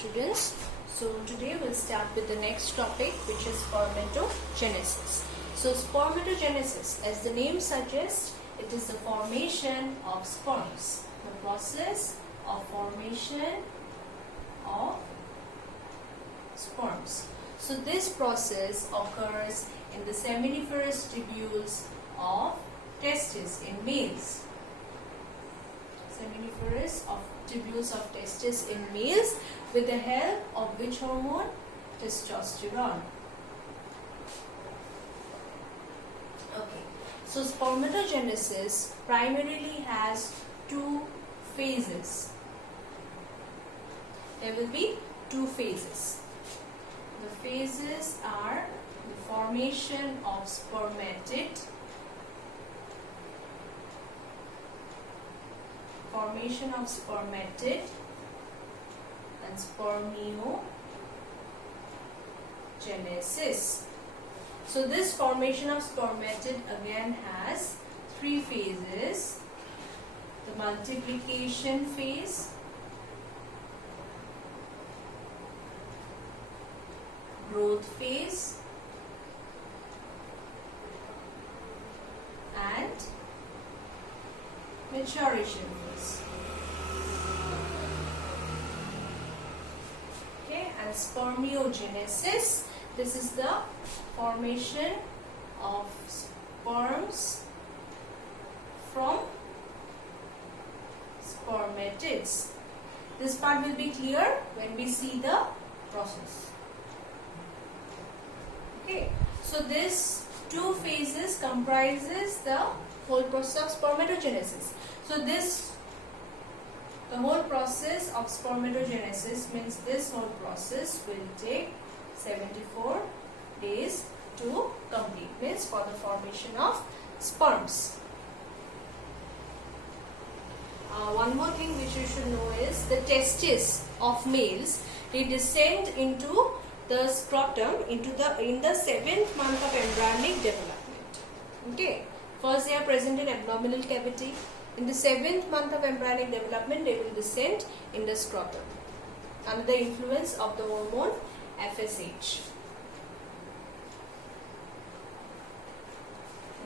students. So today we'll start with the next topic, which is spermatogenesis. So spermatogenesis, as the name suggests, it is the formation of sperms, the process of formation of sperms. So this process occurs in the seminiferous tubules of testes in males. Seminiferous of tubules of testes in males, with the help of which hormone? Testosterone. Okay. So spermatogenesis primarily has two phases. There will be two phases. The phases are the formation of spermatid, and spermatogenesis. So this formation of spermatid again has three phases: the multiplication phase, growth phase, and maturation phase. Okay, and spermiogenesis, this is the formation of sperms from spermatids. This part will be clear when we see the process. Okay, so this two phases comprises the whole process of spermatogenesis. So the whole process of spermatogenesis means this whole process will take 74 days to complete, means for the formation of sperms. One more thing which you should know is the testes of males, they descend into the scrotum in the 7th month of embryonic development. Okay, first they are present in abdominal cavity. In the 7th month of embryonic development, they will descend in the scrotum under the influence of the hormone FSH.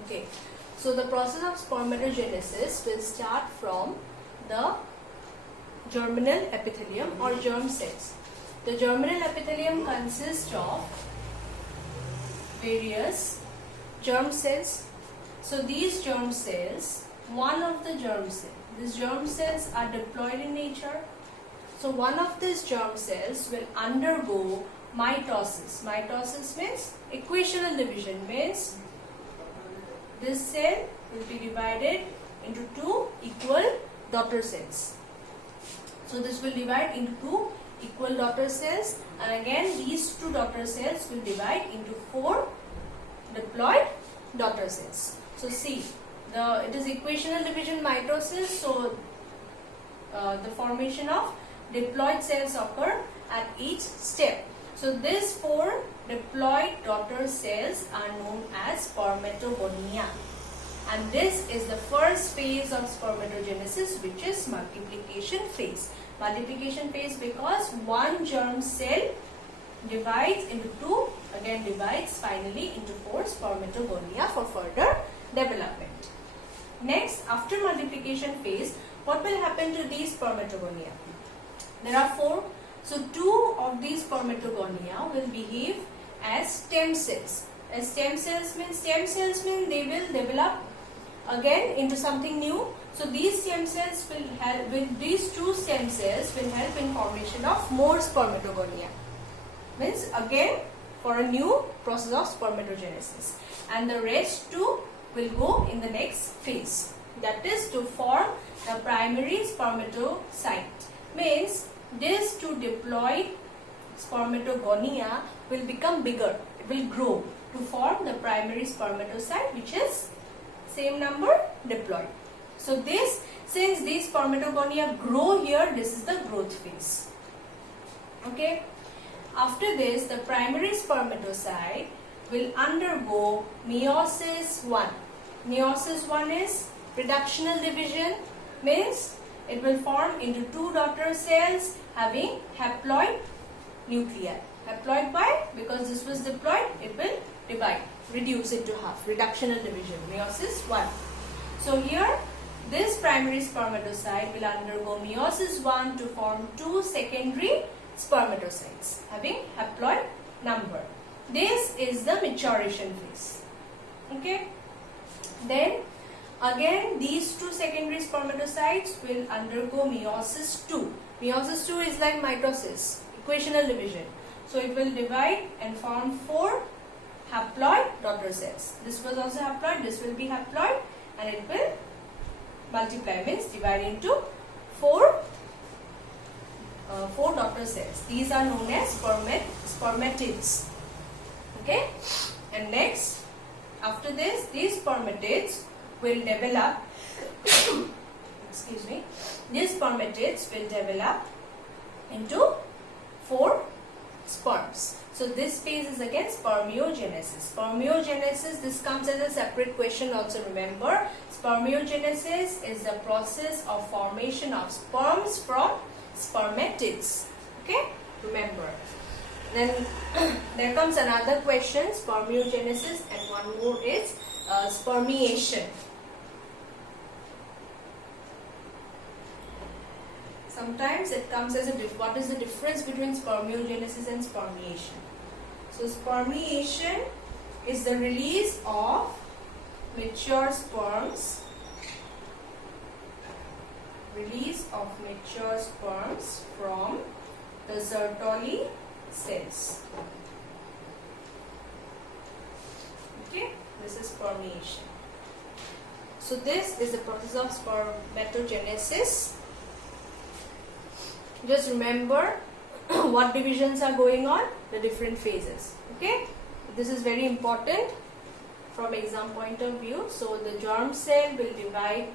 Okay, so the process of spermatogenesis will start from the germinal epithelium or germ cells. The germinal epithelium consists of various germ cells. So these germ cells, these germ cells are diploid in nature. So one of these germ cells will undergo mitosis. Mitosis means equational division, means this cell will be divided into two equal daughter cells. So this will divide into two equal daughter cells, and again these two daughter cells will divide into four diploid daughter cells. So see, it is equational division, mitosis, so the formation of diploid cells occur at each step. So these four diploid daughter cells are known as spermatogonia, and this is the first phase of spermatogenesis, which is multiplication phase. Multiplication phase because one germ cell divides into two, again divides finally into four spermatogonia for further development. Next, after multiplication phase, what will happen to these spermatogonia? There are four. So two of these spermatogonia will behave as stem cells. As stem cells mean they will develop again into something new. So these stem cells will help, with these two stem cells will help in formation of more spermatogonia. Means again for a new process of spermatogenesis. And the rest too will go in the next phase. That is to form the primary spermatocyte. Means these two diploid spermatogonia will become bigger. It will grow to form the primary spermatocyte, which is same number diploid. So since these spermatogonia grow here, this is the growth phase. Okay. After this, the primary spermatocyte will undergo meiosis 1. Meiosis 1 is reductional division, means it will form into 2 daughter cells having haploid nuclei. Haploid why? Because this was diploid, it will divide, reduce it to half. Reductional division, meiosis 1. So here, this primary spermatocyte will undergo meiosis 1 to form 2 secondary spermatocytes having haploid number. This is the maturation phase. Okay. Then again these 2 secondary spermatocytes will undergo meiosis 2. Meiosis 2 is like mitosis, equational division. So it will divide and form 4 haploid daughter cells. This was also haploid, this will be haploid, and it will multiply, means divide into 4 daughter cells. These are known as spermatids. Okay, and next, after this, these spermatids will develop excuse me, these spermatids will develop into 4 sperms. So this phase is again spermiogenesis. Spermiogenesis, this comes as a separate question also, remember. Spermiogenesis is the process of formation of sperms from spermatids. Okay, remember. Then there comes another question, spermiogenesis, and one more is spermiation. Sometimes it comes as a what is the difference between spermiogenesis and spermiation? So spermiation is the release of mature sperms, from the Sertoli cells. Okay, this is spermiation. So this is the process of spermatogenesis. Just remember what divisions are going on, the different phases. Okay, this is very important from exam point of view. So the germ cell will divide,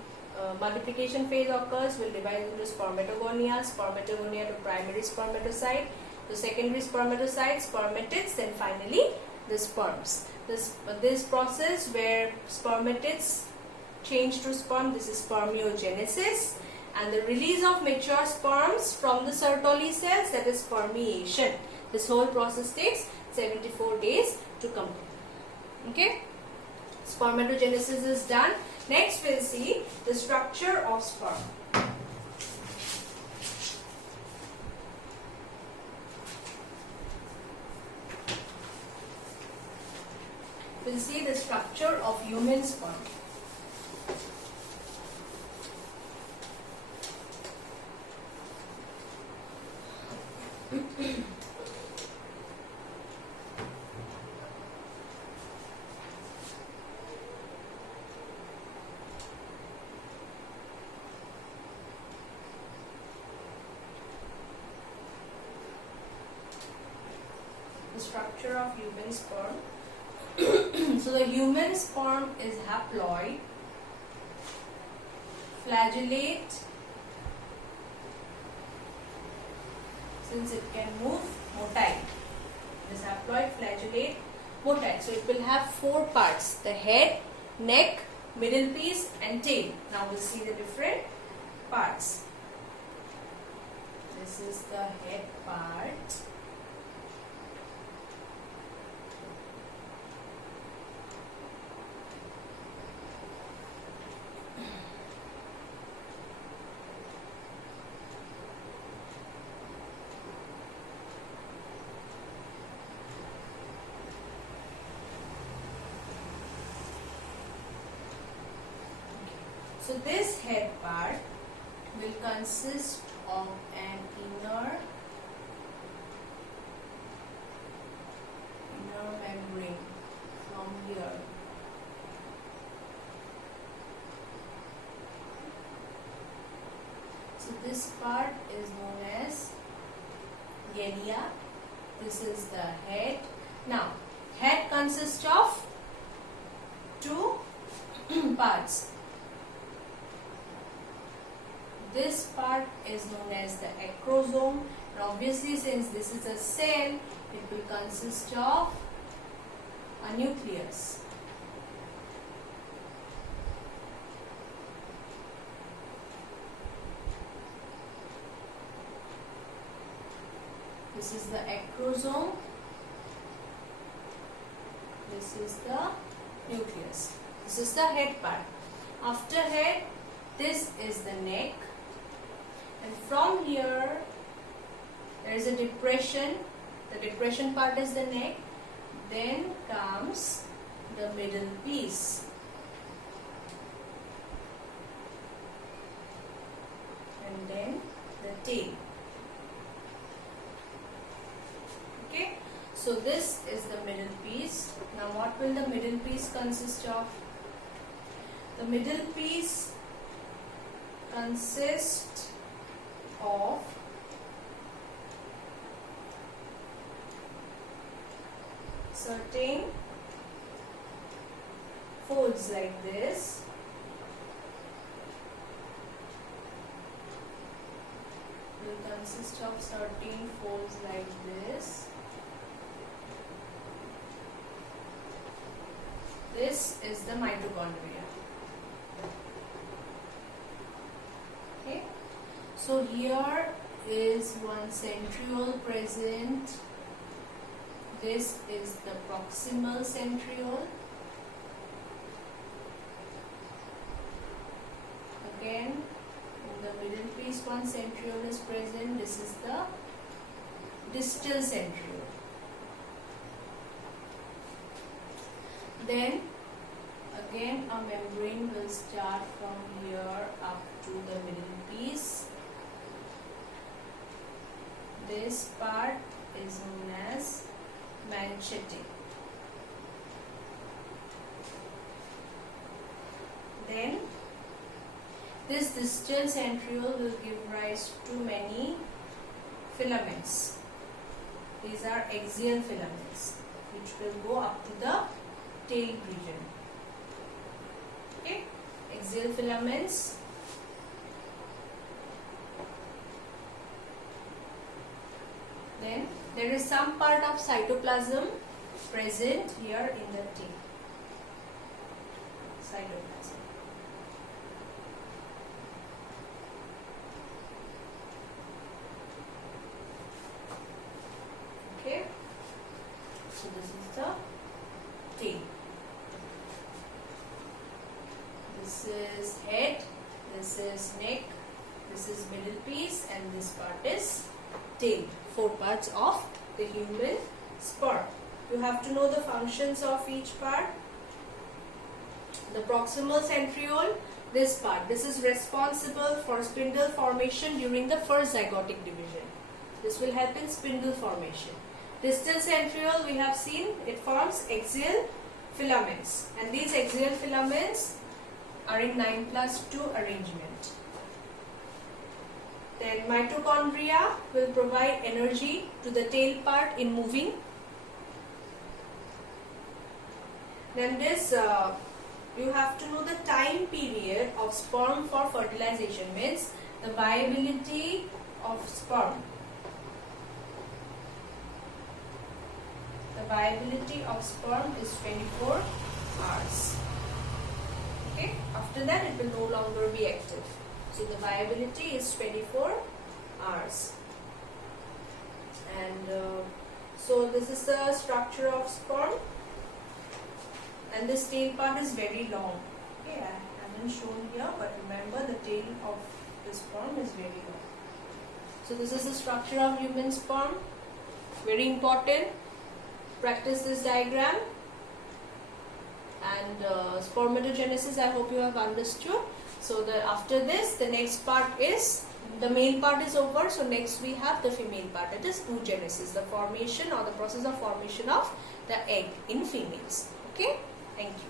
multiplication phase occurs, will divide into spermatogonia to primary spermatocyte, to secondary spermatocyte, spermatids, then finally the sperms. This process where spermatids change to sperm, this is spermiogenesis. And the release of mature sperms from the Sertoli cells, that is spermiation. This whole process takes 74 days to complete. Okay, spermatogenesis is done. Next we'll see the structure of sperm. We'll see the structure of human sperm. The structure of human sperm. So the human sperm is haploid, flagellate, since it can move, motile. This haploid, flagellate, motile. So it will have 4 parts: the head, neck, middle piece, and tail. Now we'll see the different parts. This is the head part. So this head part will consist of an inner membrane from here. So this part is known as genia. This is the head. Now, head consists of 2 parts. This part is known as the acrosome, and obviously since this is a cell, it will consist of a nucleus. This is the acrosome. This is the nucleus. This is the head part. After head, this is the neck. And from here, there is a depression. The depression part is the neck. Then comes the middle piece. And then the tail. Okay, so this is the middle piece. Now what will the middle piece consist of? The middle piece consists of certain folds like this. Will consist of certain folds like this. This is the mitochondria. Okay, so here is one centriole present. This is the proximal centriole. Again, in the middle piece, one centriole is present. This is the distal centriole. Then again a membrane will start from here up to the middle piece. This part is known as manchete. Then this distal centriole will give rise to many filaments. These are axial filaments which will go up to the tail region. Okay, axial filaments. Then there is some part of cytoplasm present here in the tail. Cytoplasm. Okay, so this is the tail. This is head, this is neck, this is middle piece, and this part is tail. 4 parts of the human sperm. You have to know the functions of each part. The proximal centriole, this part, this is responsible for spindle formation during the first zygotic division. This will help in spindle formation. Distal centriole, we have seen, it forms axial filaments, and these axial filaments are in 9+2 arrangement. Then mitochondria will provide energy to the tail part in moving. Then this, you have to know the time period of sperm for fertilization, means the viability of sperm. The viability of sperm is 24 hours. Okay, after that it will no longer be active. So the viability is 24 hours. And so this is the structure of sperm. And this tail part is very long. Okay, I haven't shown here, but remember the tail of the sperm is very long. So this is the structure of human sperm. Very important. Practice this diagram. And spermatogenesis, I hope you have understood. So after this, the next part is, the male part is over. So next we have the female part. It is oogenesis, the formation or the process of formation of the egg in females. Okay, thank you.